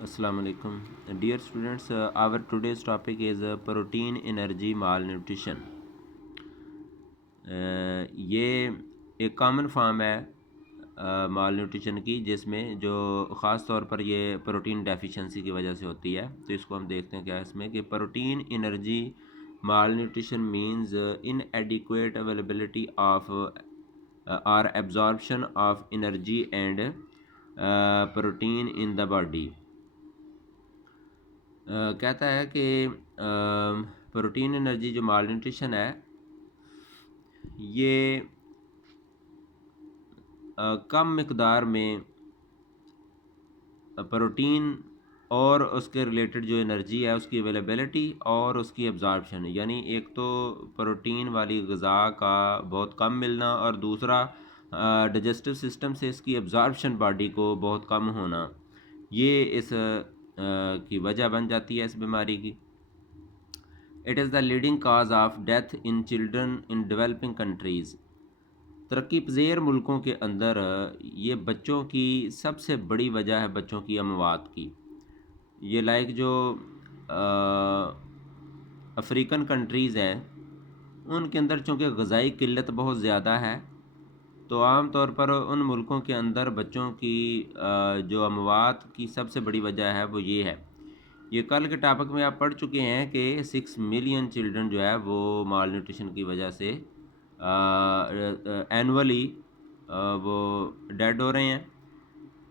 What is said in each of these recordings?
Assalamu alaikum. Dear students, our today's topic is protein energy malnutrition. ये एक common form है माल nutrition की, जिसमें जो ख़ास तौर पर ये प्रोटीन डेफिशिएंसी की वजह से होती है। तो इसको हम देखते हैं क्या है इसमें कि protein energy malnutrition means inadequate availability of और absorption of energy and protein in the body. कहता है कि प्रोटीन एनर्जी जो माल न्यूट्रिशन है ये कम मकदार में प्रोटीन और उसके रिलेटेड जो एनर्जी है उसकी अवेलेबिलिटी और उसकी एब्जॉर्प्शन, यानी एक तो प्रोटीन वाली ग़िज़ा का बहुत कम मिलना और दूसरा डाइजेस्टिव सिस्टम से इसकी एब्जॉर्प्शन बॉडी को बहुत कम होना, ये इस की वजह बन जाती है इस बीमारी की। It is the leading cause of death in children in developing countries. तरक्की पज़ीर मुल्कों के अंदर ये बच्चों की सबसे बड़ी वजह है बच्चों की अमवात की। ये लाइक जो अफ्रीकन कंट्रीज़ हैं उनके अंदर चूँकि ग़िज़ाई किल्लत बहुत ज़्यादा है, तो आम तौर पर उन मुल्कों के अंदर बच्चों की जो अमवात की सबसे बड़ी वजह है वो ये है। ये कल के टॉपिक में आप पढ़ चुके हैं कि 6 मिलियन चिल्ड्रन जो है वो माल न्यूट्रिशन की वजह से एनुअली वो डेड हो रहे हैं।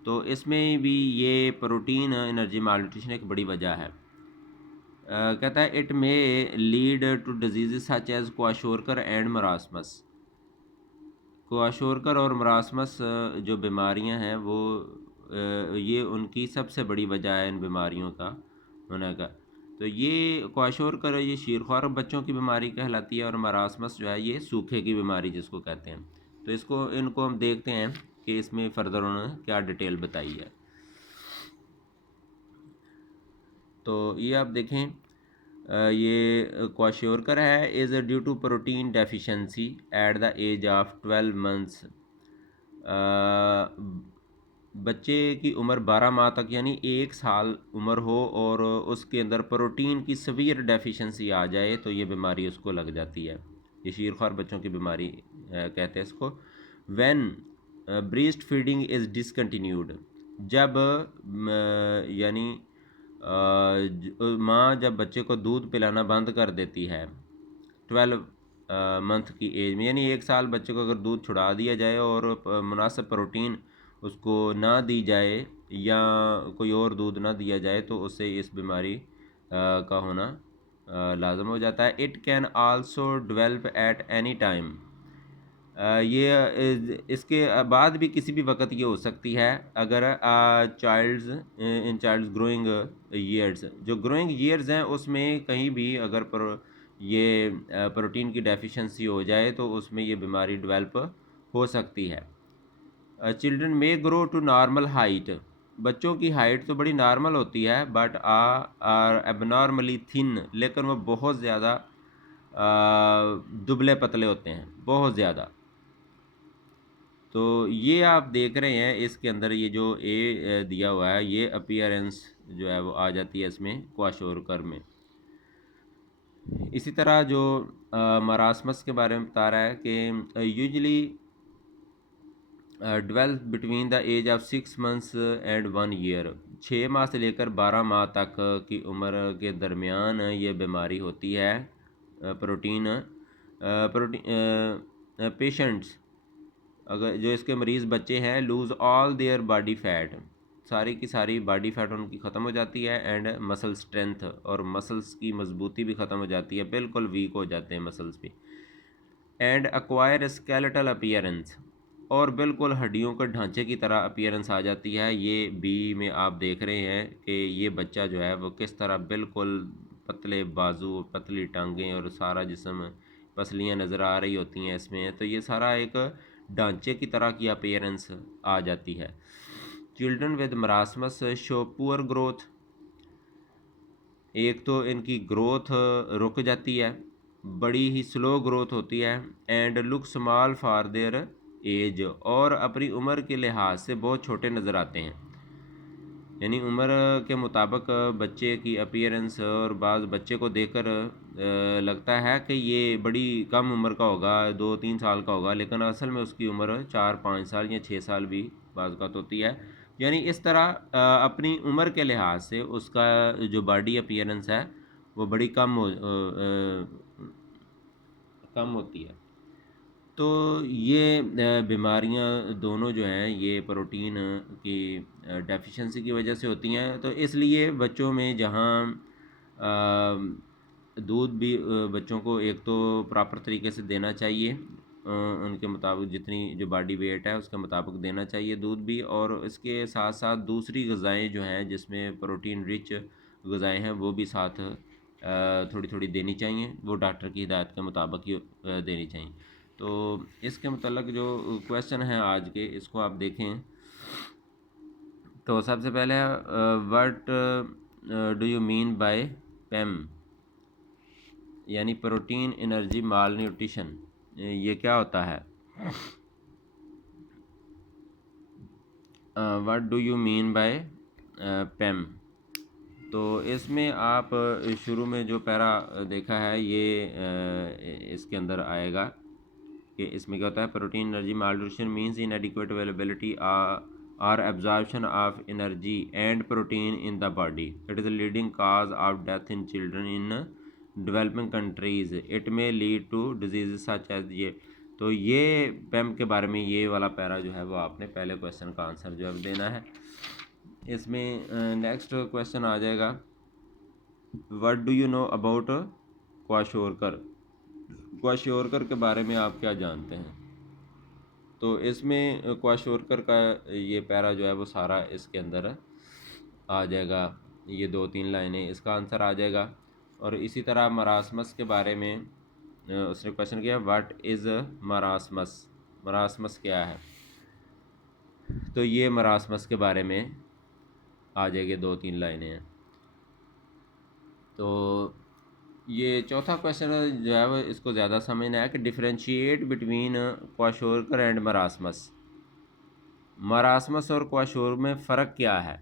तो इसमें भी ये प्रोटीन एनर्जी माल न्यूट्रिशन एक बड़ी वजह है। कहता है it may lead to disease such as kwashiorkor and marasmus. Kwashiorkor और मरासमस जो बीमारियां हैं वो ये उनकी सबसे बड़ी वजह है इन बीमारियों का होने का। तो ये क्वाशोरकर ये शीरख्वार बच्चों की बीमारी कहलाती है और मरासमस जो है ये सूखे की बीमारी जिसको कहते हैं। तो इनको हम देखते हैं कि इसमें फर्दर उन्होंने क्या डिटेल बताई है। तो ये आप देखें, ये क्वाशोरकर है is due to protein deficiency at the age of 12 months. बच्चे की उम्र 12 माह तक यानी 1 साल उम्र हो और उसके अंदर प्रोटीन की सवीयर डेफिशिएंसी आ जाए तो ये बीमारी उसको लग जाती है। ये शीरख्वार बच्चों की बीमारी कहते हैं इसको। When breast feeding is discontinued, जब यानी माँ जब बच्चे को दूध पिलाना बंद कर देती है 12 मंथ की एज में, यानी 1 साल बच्चे को अगर दूध छुड़ा दिया जाए और मुनासिब प्रोटीन उसको ना दी जाए या कोई और दूध ना दिया जाए तो उससे इस बीमारी का होना लाजम हो जाता है। It can also develop at any time. इसके बाद भी किसी भी वक्त ये हो सकती है अगर चाइल्ड्स ग्रोइंग ईयर्स, जो ग्रोइंग ईयर्स हैं उसमें कहीं भी अगर ये प्रोटीन की डेफिशिएंसी हो जाए तो उसमें ये बीमारी डेवलप हो सकती है। चिल्ड्रन में ग्रो टू नॉर्मल हाइट, बच्चों की हाइट तो बड़ी नॉर्मल होती है बट आर एबनॉर्मली थिन, लेकिन वो बहुत ज़्यादा दुबले पतले होते हैं, बहुत ज़्यादा। तो ये आप देख रहे हैं इसके अंदर ये जो दिया हुआ है ये अपीयरेंस जो है वो आ जाती है इसमें क्वाशोरकर में। इसी तरह जो मरासमस के बारे में बता रहा है कि usually develop between the age of 6 months and 1 year, 6 माह से लेकर 12 माह तक की उम्र के दरमियान ये बीमारी होती है। प्रोटीन पेशेंट्स अगर जो इसके मरीज़ बच्चे हैं loose all their body fat, सारी की सारी बॉडी फैट उनकी ख़त्म हो जाती है एंड मसल स्ट्रेंथ, और मसल्स की मजबूती भी ख़त्म हो जाती है, बिल्कुल वीक हो जाते हैं मसल्स भी। एंड एक्वायर स्केलेटल अपीयरेंस, और बिल्कुल हड्डियों के ढांचे की तरह अपीयरेंस आ जाती है। ये बी में आप देख रहे हैं कि ये बच्चा जो है वो किस तरह बिल्कुल पतले बाजू, पतली टांगें और सारा जिस्म पसलियाँ नज़र आ रही होती हैं इसमें। तो ये सारा एक ढांचे की तरह की अपीयरेंस आ जाती है। Children with marasmus show poor growth, एक तो इनकी ग्रोथ रुक जाती है, बड़ी ही स्लो ग्रोथ होती है। And look small for their age, और अपनी उम्र के लिहाज से बहुत छोटे नज़र आते हैं। यानी उम्र के मुताबिक बच्चे की अपीयरेंस और बाज़ बच्चे को देखकर लगता है कि ये बड़ी कम उम्र का होगा, 2-3 साल का होगा, लेकिन असल में उसकी उम्र 4-5 साल या 6 साल भी बाज़ होती है। यानी इस तरह अपनी उम्र के लिहाज से उसका जो बॉडी अपीयरेंस है वो बड़ी कम होती है। तो ये बीमारियां दोनों जो हैं ये प्रोटीन की डेफिशिएंसी की वजह से होती हैं। तो इसलिए बच्चों में जहाँ दूध भी बच्चों को एक तो प्रॉपर तरीके से देना चाहिए, उनके मुताबिक जितनी जो बॉडी वेट है उसके मुताबिक देना चाहिए दूध भी, और इसके साथ साथ दूसरी ग़िज़ाएँ जो हैं जिसमें प्रोटीन रिच ग़िज़ाएँ हैं वो भी साथ थोड़ी थोड़ी देनी चाहिए, वो डॉक्टर की हिदायत के मुताबिक ही देनी चाहिए। तो इसके मतलब जो क्वेश्चन हैं आज के, इसको आप देखें तो सबसे पहले what do you mean by PEM, यानी प्रोटीन एनर्जी माल न्यूट्रिशन, ये क्या होता है? What do you mean by PEM. तो इसमें आप शुरू में जो पैरा देखा है ये इसके अंदर आएगा कि इसमें क्या होता है, protein energy malnutrition means inadequate availability और absorption of energy and protein in the body, it is a leading cause of death in children in developing countries, it may lead to disease such as ये। तो ये पैम के बारे में ये वाला para जो है वो आपने पहले क्वेश्चन का आंसर जो है देना है। इसमें नेक्स्ट क्वेश्चन आ जाएगा, what do you know about kwashiorkor, kwashiorkor के बारे में आप क्या जानते हैं? तो इसमें क्वाशोरकर का ये पैरा जो है वो सारा इसके अंदर आ जाएगा, ये 2-3 लाइनें इसका आंसर आ जाएगा। और इसी तरह मरासमस के बारे में उसने क्वेश्चन किया, व्हाट इज़ मरासमस, मरासमस क्या है? तो ये मरासमस के बारे में आ जाएगी, 2-3 लाइनें हैं। तो ये चौथा क्वेश्चन जो है वो इसको ज़्यादा समझना है कि differentiate between kwashiorkor and marasmus, marasmus और क्वाशोर में फ़र्क क्या है?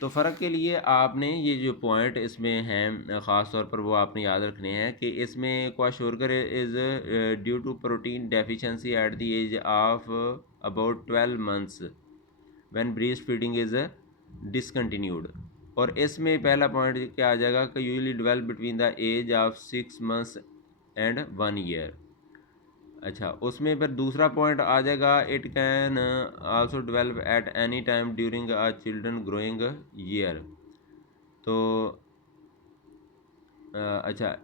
तो फ़र्क के लिए आपने ये जो पॉइंट इसमें हैं ख़ास तौर पर वो आपने याद रखने हैं कि इसमें kwashiorkor is due to protein deficiency at the age of about 12 months when breast feeding is discontinued. और इसमें पहला पॉइंट क्या आ जाएगा कि usually develop between the age of 6 months and 1 year. अच्छा, उसमें फिर दूसरा पॉइंट आ जाएगा, it can also develop at any time during a children growing year. तो अच्छा,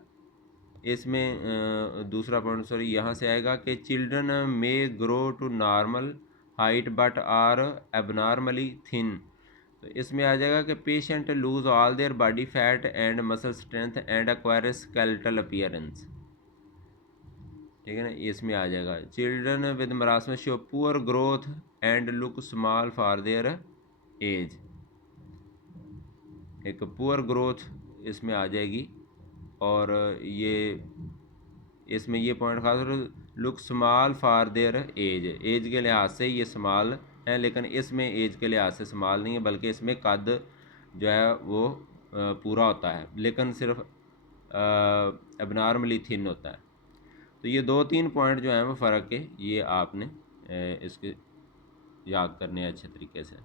इसमें दूसरा पॉइंट सॉरी यहाँ से आएगा कि children may grow to normal height but are abnormally thin. तो इसमें आ जाएगा कि patient lose all their body fat and muscle strength and acquire skeletal appearance. ठीक है ना, इसमें आ जाएगा children with marasmus show poor growth and look small for their age, एक पुअर ग्रोथ इसमें आ जाएगी। और ये इसमें ये पॉइंट खास look small for their age, age के लिहाज से ये स्मॉल है, लेकिन इसमें एज के लिहाज से स्मॉल नहीं है, बल्कि इसमें कद जो है वो पूरा होता है, लेकिन सिर्फ एबनॉर्मली थिन होता है। तो ये 2-3 पॉइंट जो हैं वो फ़र्क है, ये आपने इसके याद करने हैं अच्छे तरीके से।